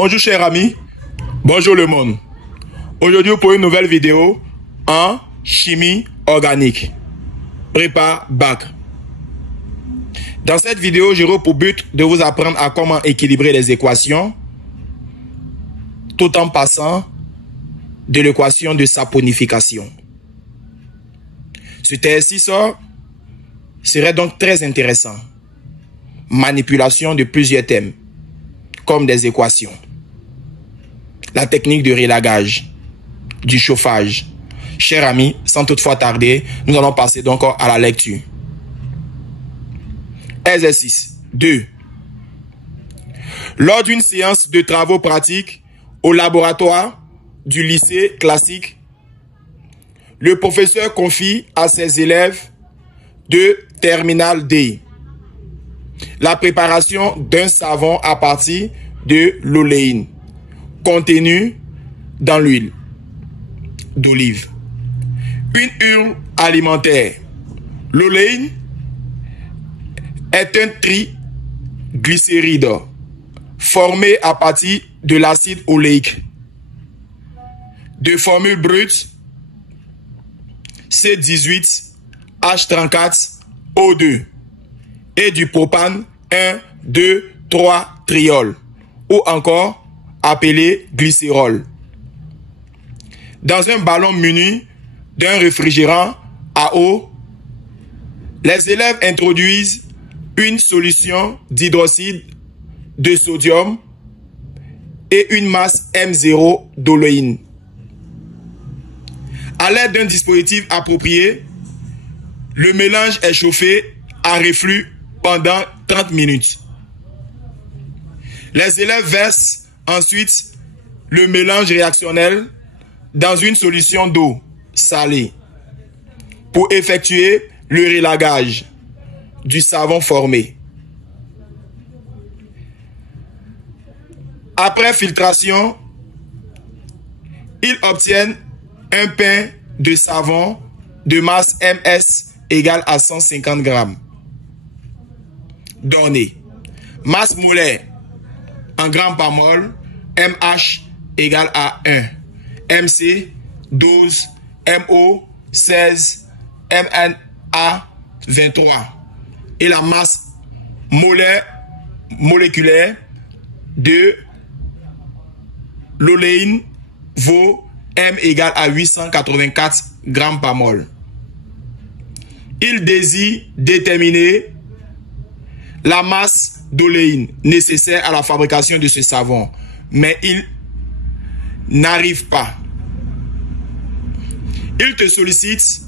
Bonjour chers amis, bonjour le monde. Aujourd'hui pour une nouvelle vidéo en chimie organique. Prépa bac. Dans cette vidéo, j'aurai pour but de vous apprendre à comment équilibrer les équations tout en passant de l'équation de saponification. Ce exercice serait donc très intéressant. Manipulation de plusieurs thèmes, comme des équations, la technique de relagage, du chauffage. Chers amis, sans toutefois tarder, nous allons passer donc à la lecture. Exercice 2. Lors d'une séance de travaux pratiques au laboratoire du lycée classique, le professeur confie à ses élèves de terminale D la préparation d'un savon à partir de l'oléine contenue dans l'huile d'olive. Une urne alimentaire. L'oléine est un triglycéride formé à partir de l'acide oléique. De formule brute C18H34O2 et du propane 1, 2, 3 triol ou encore appelé glycérol. Dans un ballon muni d'un réfrigérant à eau, les élèves introduisent une solution d'hydroxyde de sodium et une masse M0 d'oléine. À l'aide d'un dispositif approprié, le mélange est chauffé à reflux pendant 30 minutes. Les élèves versent ensuite le mélange réactionnel dans une solution d'eau salée pour effectuer le relagage du savon formé. Après filtration, ils obtiennent un pain de savon de masse MS égale à 150 grammes. Données. Masse molaire en grammes par mol, MH égale à 1. MC 12, MO 16, MNA 23. Et la masse molaire moléculaire de l'oléine vaut M égale à 884 grammes par mol. Il désire déterminer la masse d'oléine nécessaire à la fabrication de ce savon, mais il n'arrive pas. Il te sollicite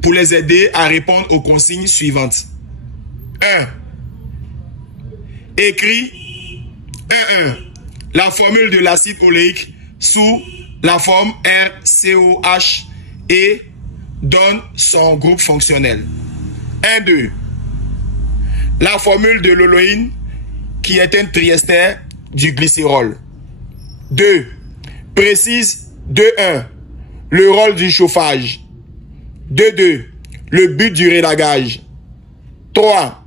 pour les aider à répondre aux consignes suivantes. 1. Écris 1.1. La formule de l'acide oléique sous la forme RCOH et donne son groupe fonctionnel. 1.2. La formule de l'oléine qui est un triester du glycérol. 2. Précise 2.1. Le rôle du chauffage. 2.2. Le but du relagage. 3.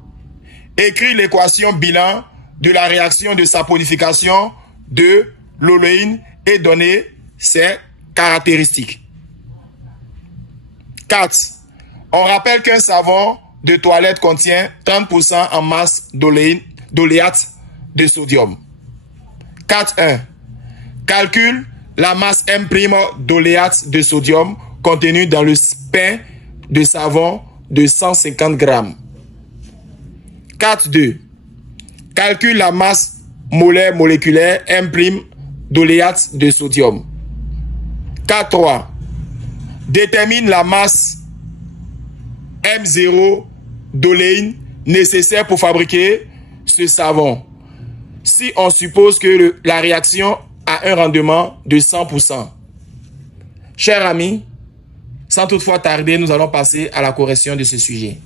Écris l'équation bilan de la réaction de saponification de l'oléine et donner ses caractéristiques. 4. On rappelle qu'un savon de toilette contient 30% en masse d'oléate de sodium. 4.1. Calcule la masse M' d'oléate de sodium contenue dans le pain de savon de 150 grammes. 4.2. Calcule la masse molaire moléculaire M' d'oléate de sodium. 4.3. Détermine la masse M0 d'oléine nécessaire pour fabriquer ce savon, si on suppose que la réaction a un rendement de 100%. Chers amis, sans toutefois tarder, nous allons passer à la correction de ce sujet.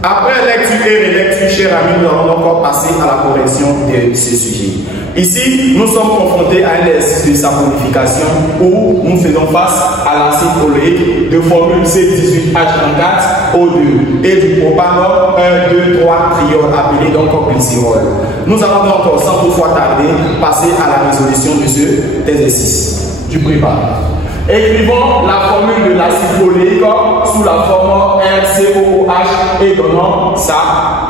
Après lecture et relecture, chers amis, nous allons encore passer à la correction de ce sujet. Ici, nous sommes confrontés à un exercice de saponification où nous faisons face à l'acide oléique de formule C18H34 O2 et du propanol 1, 2, 3 triol appelé donc glycérol. Nous allons donc, sans toutefois tarder, passer à la résolution de cet exercice. Tu prépares. Écrivons la formule de l'acide oléique sous la forme RCOOH et donnant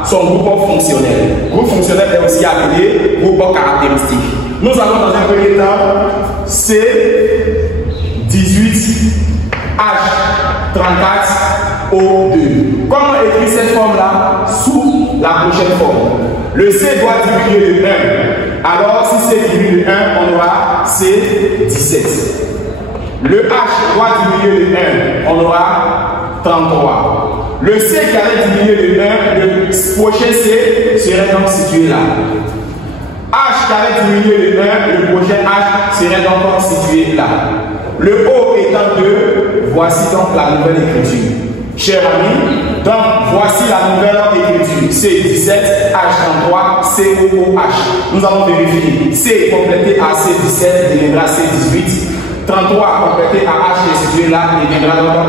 son groupe fonctionnel. Groupe fonctionnel est aussi appelé groupe caractéristique. Nous allons dans un premier temps C18H34O2. Comment écrire cette forme-là sous la prochaine forme? Le C doit diminuer de 1. Alors, si C diminue de 1, on aura C17. Le H doit diminuer de 1, on aura 33. Le C qui allait diminuer de 1, le prochain C serait donc situé là. H qui allait diminuer de 1, le prochain H serait donc situé là. Le O étant 2, voici donc la nouvelle écriture. Chers amis, donc voici la nouvelle écriture. C17, H33, COOH. Nous allons vérifier. C complété à C17 deviendra C18. 33 complété à H qui est situé là, il deviendra donc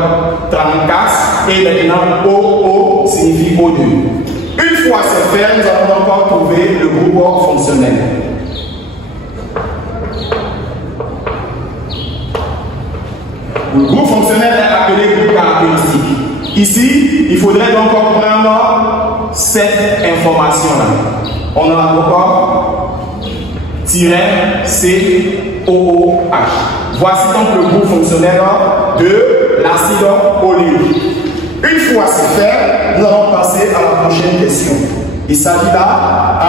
34 et maintenant OO signifie O2. Une fois c'est fait, nous allons encore trouver le groupe fonctionnel. Le groupe fonctionnel est appelé groupe caractéristique. Ici, il faudrait donc prendre cette information-là. On a encore -COOH. Voici donc le groupe fonctionnel de l'acide oléique. Une fois c'est fait, nous allons passer à la prochaine question. Il s'agit là à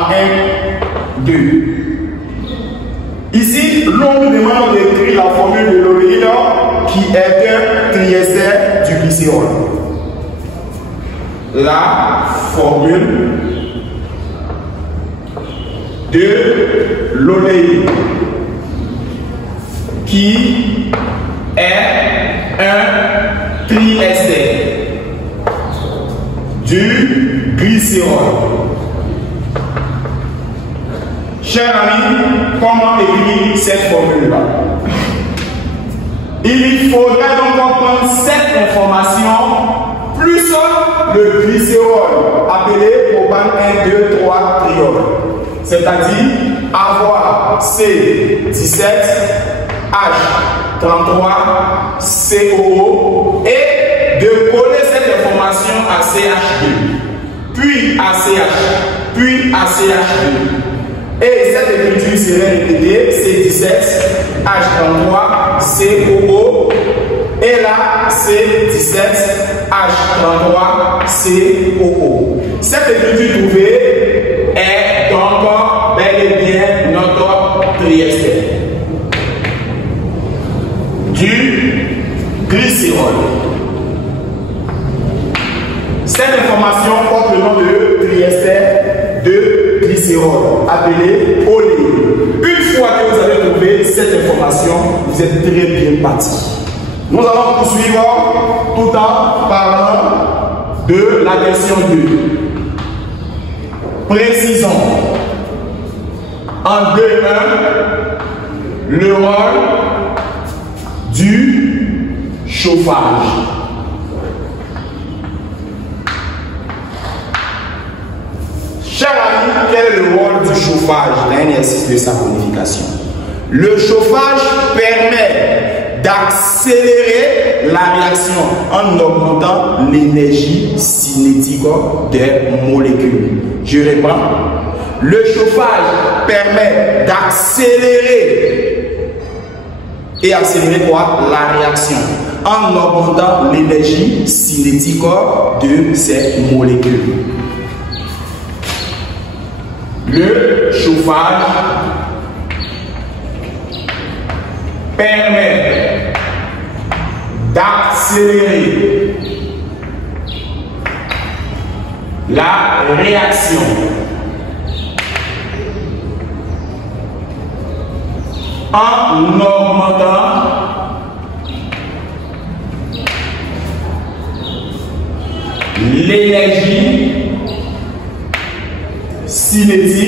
1, 2. Ici, l'on nous demande d'écrire la formule de l'oléine qui est un triester du glycérol. La formule de l'oléine qui est un triester du glycérol. Chers amis, comment écrire cette formule-là? Il faudrait donc prendre cette information plus le glycérol appelé propane 1, 2, 3 triol. C'est-à-dire avoir C17, H33, COO et de coller cette information à CH2, puis à CH, puis à CH2. Et cette écriture serait répétée C17, H33, COO et là C17, H33, COO. Cette écriture trouvée est donc bel et bien notre triester du glycérol. Cette information porte le nom de triester de glycérol, appelé oléine. Une fois que vous avez trouvé cette information, vous êtes très bien parti. Nous allons poursuivre tout en parlant de la version 2. Précisons en 2.1 le rôle du chauffage. Chers amis, quel est le rôle du chauffage dans un exercice de saponification? Le chauffage permet d'accélérer la réaction en augmentant l'énergie cinétique des molécules. Je réponds. Le chauffage permet d'accélérer et accélérer quoi? La réaction en augmentant l'énergie cinétique de ces molécules. Le chauffage permet d'accélérer la réaction en augmentant l'énergie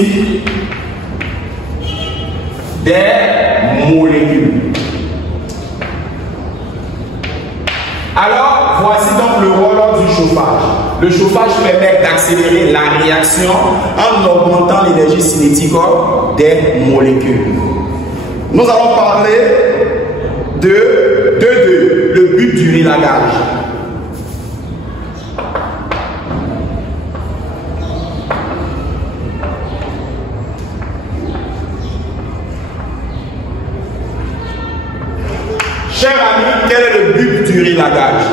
caractéristiques des molécules. Alors, voici donc le rôle du chauffage. Le chauffage permet d'accélérer la réaction en augmentant l'énergie cinétique des molécules. Nous allons parler de le but du relagage. Chers amis, quel est le but du relagage?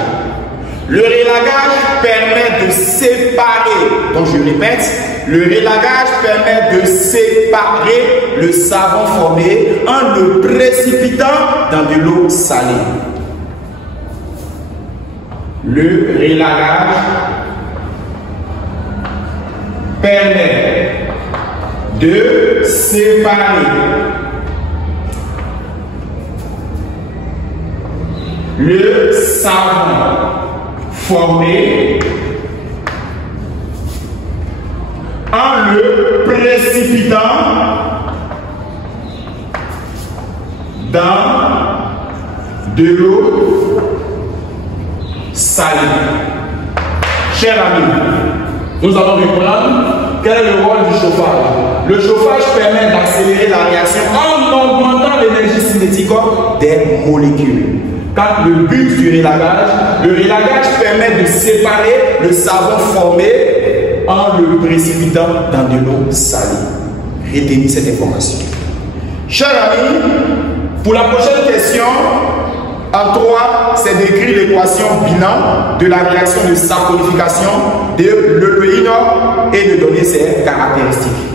Le relagage permet de séparer, donc je répète, le relagage permet de séparer le savon formé en le précipitant dans de l'eau salée. Le relagage permet de séparer le savon formé en le précipitant dans de l'eau salée. Chers amis, nous allons reprendre quel est le rôle du chauffage. Le chauffage permet d'accélérer la réaction en augmentant l'énergie cinétique des molécules. Quand le but du relagage permet de séparer le savon formé en le précipitant dans de l'eau salée. Retenez cette information. Chers amis, pour la prochaine question, en 3, c'est d'écrire l'équation bilan de la réaction de saponification de l'oleuine et de donner ses caractéristiques.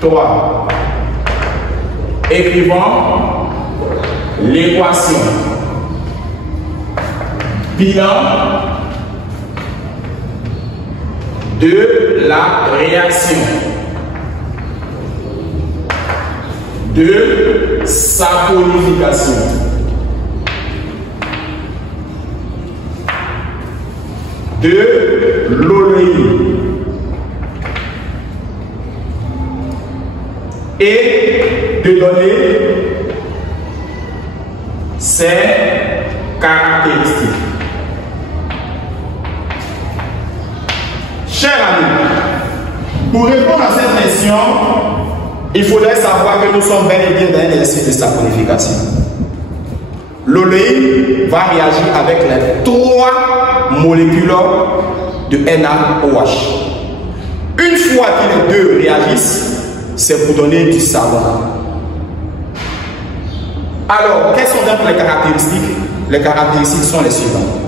3. Écrivons l'équation bilan de la réaction de saponification de l'oleuine et de donner ses caractéristiques. Chers amis, pour répondre à cette question, il faudrait savoir que nous sommes bel et bien dans un exercice de saponification. L'oleuine va réagir avec les 3 molécules de NaOH. Une fois que les 2 réagissent, c'est pour donner du savon. Alors, quelles sont donc les caractéristiques? Les caractéristiques sont les suivantes.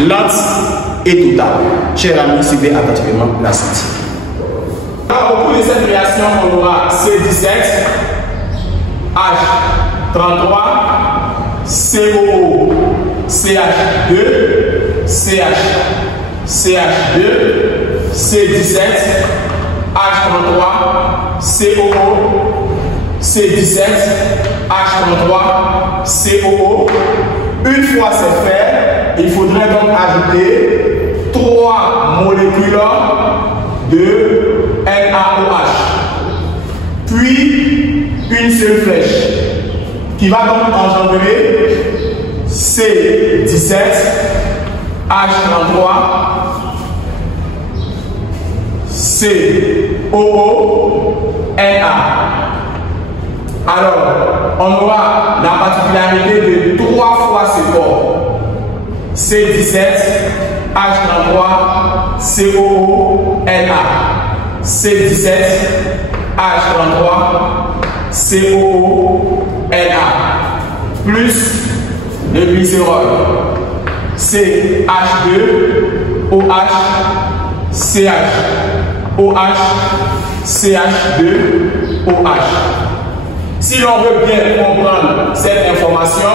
Lente et totale. Chers amis, suivez attentivement la suite. Alors, au cours de cette réaction, on aura C17, H33, COO, CH2, CH2, C17, H33, COO, C17, H33, COO. Une fois c'est fait, il faudrait donc ajouter 3 molécules de NaOH, puis une seule flèche qui va donc engendrer C17, H33, COO, Na. Alors, on aura la particularité de 3 fois ce corps. C17, H33, COO, Na. C17, H33, COO, Na. Plus le glycérol. CH2, OH, CH, OH, CH2, OH. Si l'on veut bien comprendre cette information,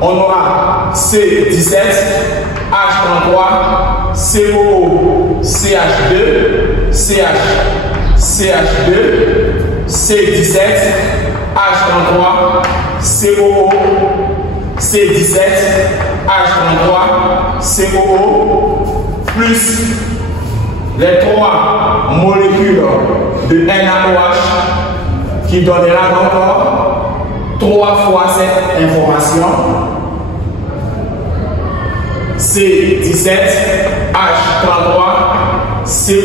on aura C17, H33, COO, CH2, CH, CH2, C17, H33, COO, C17, H33, COO, plus les 3 molécules de NaOH qui donnera encore 3 fois cette information. C17, H33,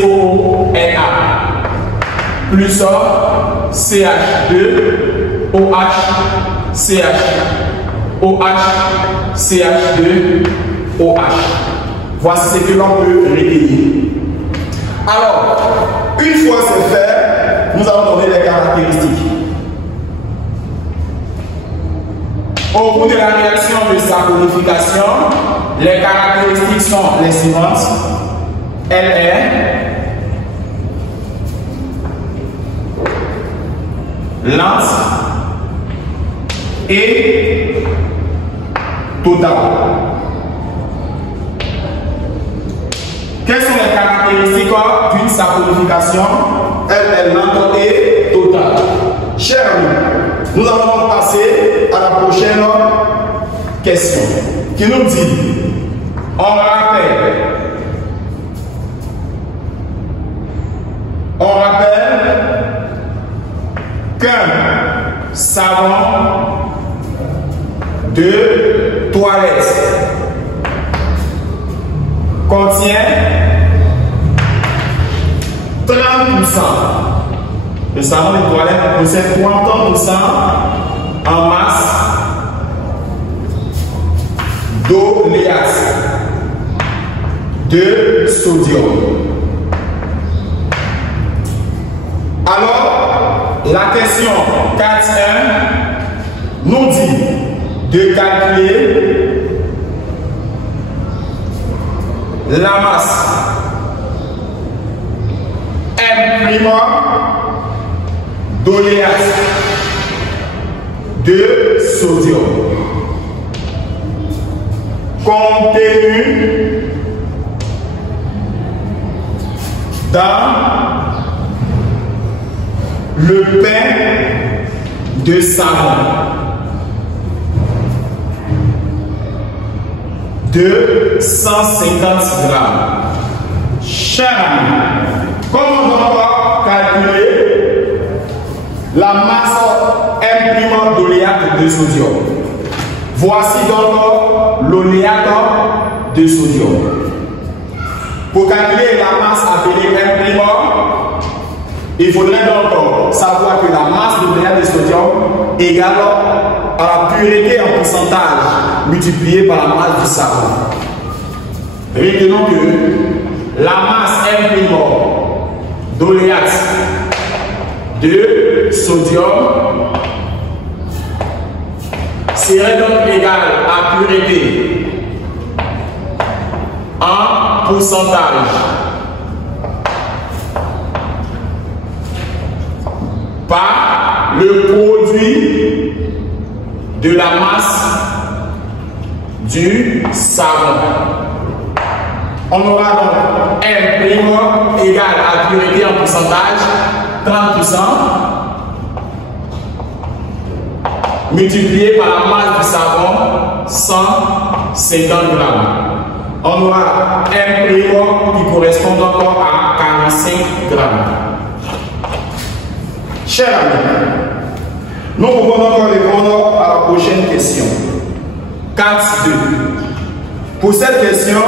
COONA, plus CH2, OH, CH, OH, CH2, OH. Voici ce que l'on peut réveiller. Alors, une fois c'est fait, nous allons donner les caractéristiques. Au bout de la réaction de saponification, les caractéristiques sont les suivantes. Elle est lente et totale. Quelles sont les caractéristiques d'une saponification? Elle est lente et totale. Chers amis, nous allons passer à la prochaine question qui nous dit, on rappelle qu'un savon de toilette contient 30%. Le savon de toilette possède 30% en masse d'oléate de sodium. Alors, la question 4.1 nous dit de calculer la masse M' d'oléate de sodium contenu dans le pain de savon de 150 grammes. Chers amis, comment on va calculer la masse M' d'oléate de sodium? Voici donc l'oléate de sodium. Pour calculer la masse appelée M', il faudrait donc savoir que la masse d'oléate de sodium égale à la pureté en pourcentage multipliée par la masse du savon. Retenons que la masse M' d'oléate de sodium serait donc égale à pureté en pourcentage par le produit de la masse du savon. On aura donc M' égale à pureté en pourcentage 30% multiplié par la masse du savon 150 grammes. On aura M' qui correspond encore à 45 grammes. Chers amis, nous pouvons encore répondre à la prochaine question. 4.2. Pour cette question,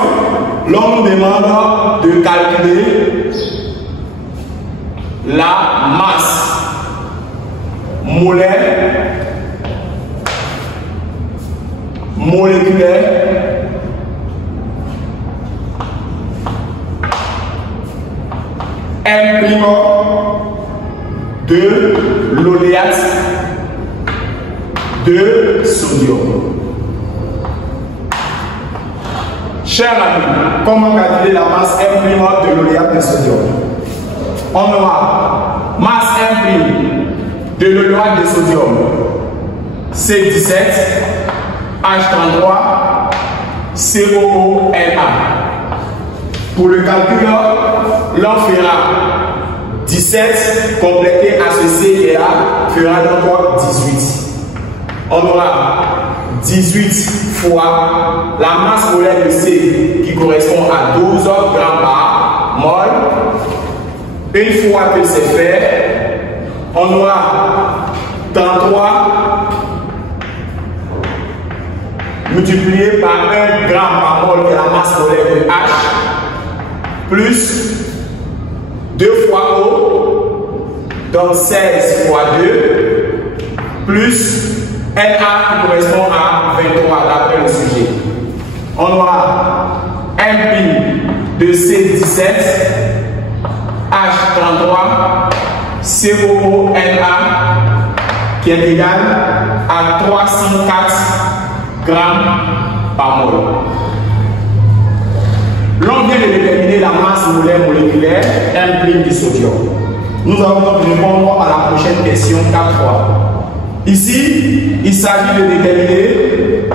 l'on nous demande de calculer la masse molaire moléculaire M' de l'oléate de sodium. Chers amis, comment calculer la masse M' de l'oléate de sodium? On aura masse M' de l'oléate de sodium C17 H33 COONA. Pour le calcul, l'on fera 17 complété à ce C et A fera donc 18. On aura 18 fois la masse molaire de C qui correspond à 12 grammes par mol. Une fois que c'est fait, on aura 33 multiplié par 1 gramme par mol qui est la masse molaire de H, plus 2 fois O, donc 16 fois 2, plus NA qui correspond à 23 d'après le sujet. On aura 1 pi de C17, H33, COO-NA qui est égal à 304 grammes par mol. L'on vient de déterminer la masse molaire moléculaire M' du sodium. Nous allons donc répondre à la prochaine question 4.3. Ici, il s'agit de déterminer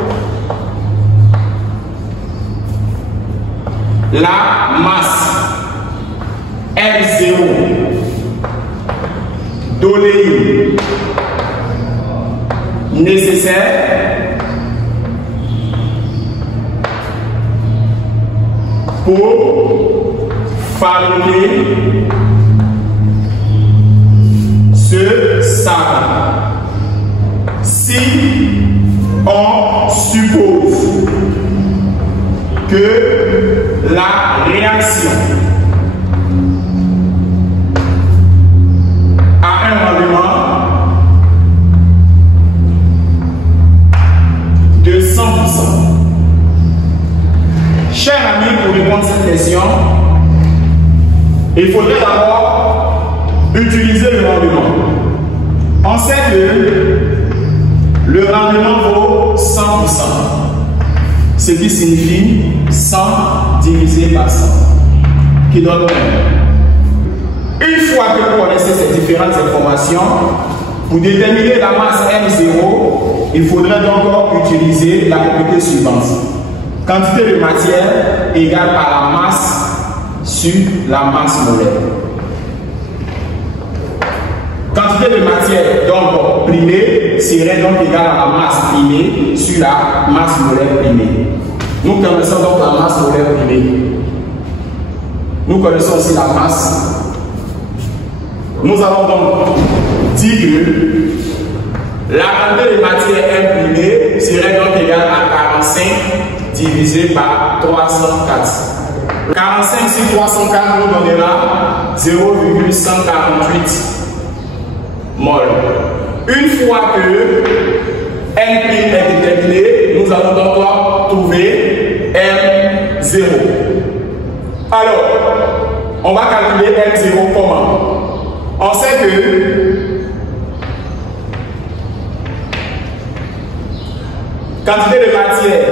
la masse M0 d'oléine nécessaire pour fabriquer ce savon. Si on suppose que la réaction a un rendement de 100%. Chers amis, pour répondre à cette question, il faudrait d'abord utiliser le rendement. On sait que le rendement vaut 100%, ce qui signifie 100 divisé par 100, qui donne 1. Une fois que vous connaissez ces différentes informations, pour déterminer la masse M0, il faudrait donc utiliser la propriété suivante. Quantité de matière égale à la masse sur la masse molaire. Quantité de matière donc primée serait donc égale à la masse primée sur la masse molaire primée. Nous connaissons donc la masse molaire primée. Nous connaissons aussi la masse. Nous allons donc dire que la quantité de matière imprimée serait donc égale à 45 divisé par 304. 45 sur 304 nous donnera 0,148 mol. Une fois que M' est déterminé, nous allons donc trouver M0. Alors, on va calculer M0 comment? On sait que quantité de matière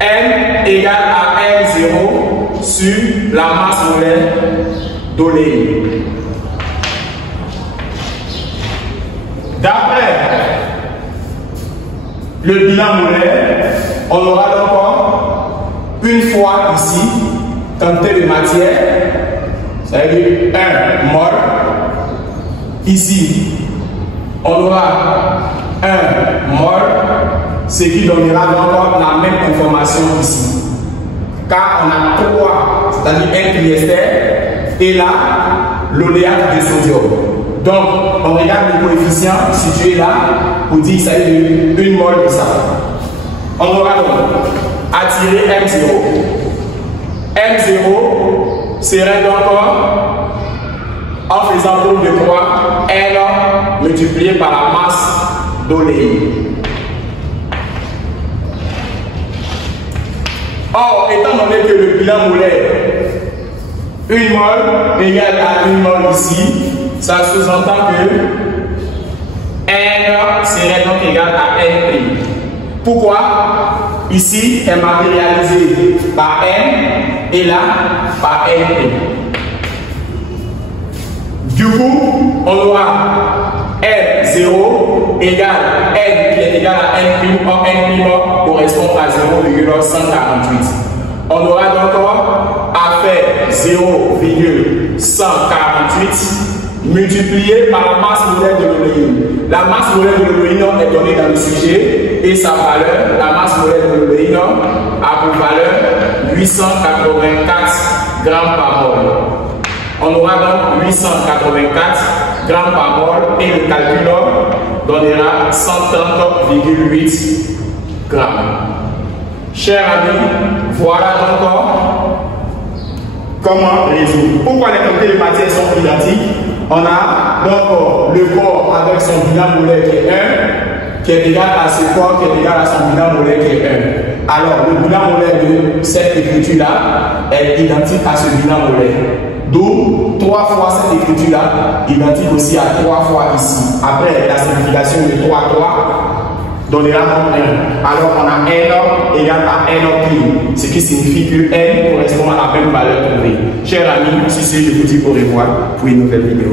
M égale à M0 sur la masse molaire d'oléine. D'après le bilan molaire, on aura donc une fois ici quantité de matière, c'est-à-dire 1 mol. Ici, on aura 1 mol, ce qui donnera donc la même information ici. Car on a 3, c'est-à-dire 1 triester, et là, l'oléate de sodium. Donc, on regarde le coefficient situé là pour dire qu'il s'agit de 1 mol de ça. On aura donc attiré M0. M0 serait donc en faisant tour de 3, N multiplié par la masse d'oléine. Or, étant donné que le bilan molaire, 1 mol égale à 1 mol ici, ça sous-entend que N serait donc égal à N'. Pourquoi? Ici est matérialisé par N et là par N'. Du coup, on aura N0 égale N qui est égal à N', or N' correspond à 0,148. On aura donc à faire 0,148 multiplié par la masse molaire de l'héroïne. La masse molaire de l'héroïne est donnée dans le sujet et sa valeur, la masse molaire de l'héroïne a pour valeur 884 grammes par mol. On aura donc 884 grammes par mol et le calcul donnera 130,8 grammes. Chers amis, voilà donc comment résoudre. Pourquoi les quantités de matière sont identiques? On a donc le corps avec son bilan molaire qui est 1, qui est égal à ce corps qui est égal à son bilan molaire qui est 1. Alors, le bilan molaire de cette écriture-là est identique à ce bilan molaire. D'où 3 fois cette écriture-là, identique aussi à 3 fois ici. Après, la simplification de 3 donnera comme 1. Alors, on a N égal à N', ce qui signifie que N correspond à la même valeur trouvée. Chers amis, si c'est, je vous dis au revoir pour une nouvelle vidéo.